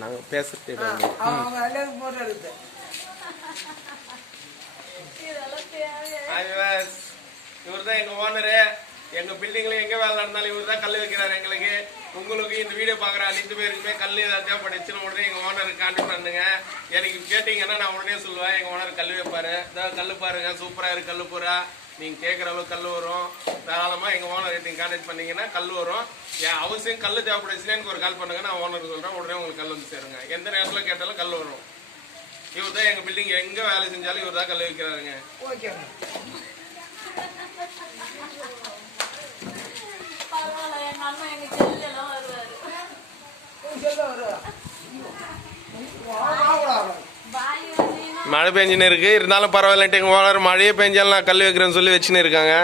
நாங்க பேசுறது இவர்தான் எங்க ஓனரு. எங்க பில்டிங்ல எங்க வேலை நடந்தாலும் இவர் தான் கல் வைக்கிறாரு எங்களுக்கு. உங்களுக்கு இந்த வீடியோ பாக்குற அனைத்து பேருக்குமே கல் ஏதாவது தேவைப்படுச்சுன்னு உடனே எங்க ஓனருக்கு கான்டாக்ட் பண்ணுங்க. எனக்கு கேட்டீங்கன்னா நான் உடனே சொல்லுவேன். எங்க ஓனர் கல் வைப்பாரு. கல் பாருங்க, சூப்பரா இருக்கு கல் பூரா. நீங்க கேட்கற அளவுக்கு கல் வரும். தாராளமா எங்க ஓனர் நீங்க கான்டாக்ட் பண்ணீங்கன்னா கல் வரும். அவசியம் கல் தேவைப்படுச்சுன்னா எனக்கு ஒரு கால் பண்ணுங்க. நான் ஓனருக்கு சொல்றேன். உடனே உங்களுக்கு கல் வந்து சேருங்க. எந்த நேரத்துல கேட்டாலும் கல் வரும். இவர் தான் எங்க பில்டிங் எங்க வேலை செஞ்சாலும் இவர் தான் கல் வைக்கிறாருங்க. மழை பெஞ்சுன்னு இருக்கு. இருந்தாலும் பரவாயில்லன்ட்டு எங்க ஓனர் மழையே பெஞ்சாலும் நான் கல் வைக்கிறேன்னு சொல்லி வச்சுன்னு இருக்காங்க.